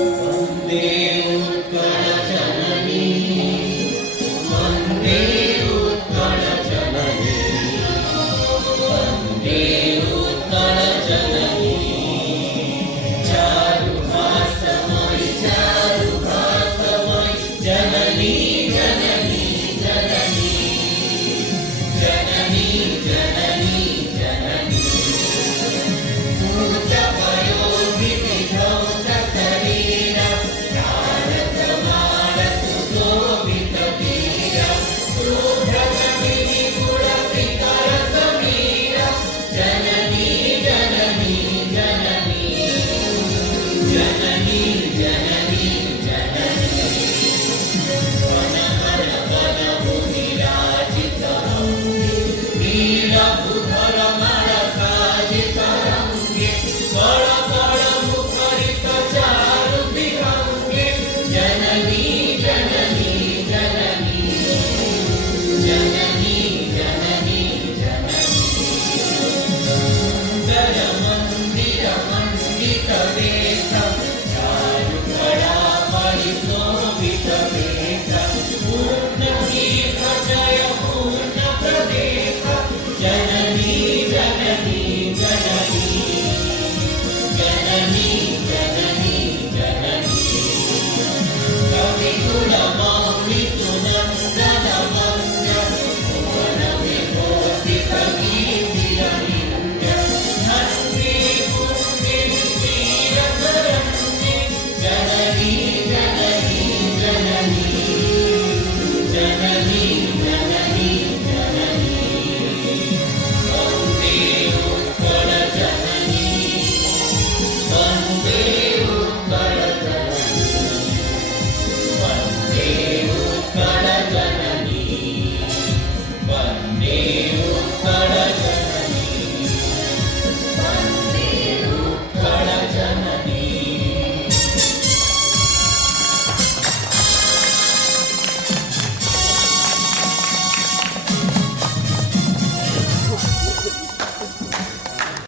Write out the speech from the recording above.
वन्दे उत्कलजननी वन्दे उत्कलजननी वन्दे उत्कलजननी चारुहासमयि जननी जननी जननी जननी जननी जननी भूतपयोधिविधौत शरीर भारतमाल सुशोभितवीर शुभ्रकटिनि गुणशिखर समीर जननी जननी जननी जननी जननी जननी वनहर वनमुनिराजितरङ्गे नीलभूधरमलसाजितरङ्गे कळकळमुखरित चारुविहङ्गे जननी जननी जननी जननी जननी जननी सुन्दरमन्दिरमण्डितवेदिनि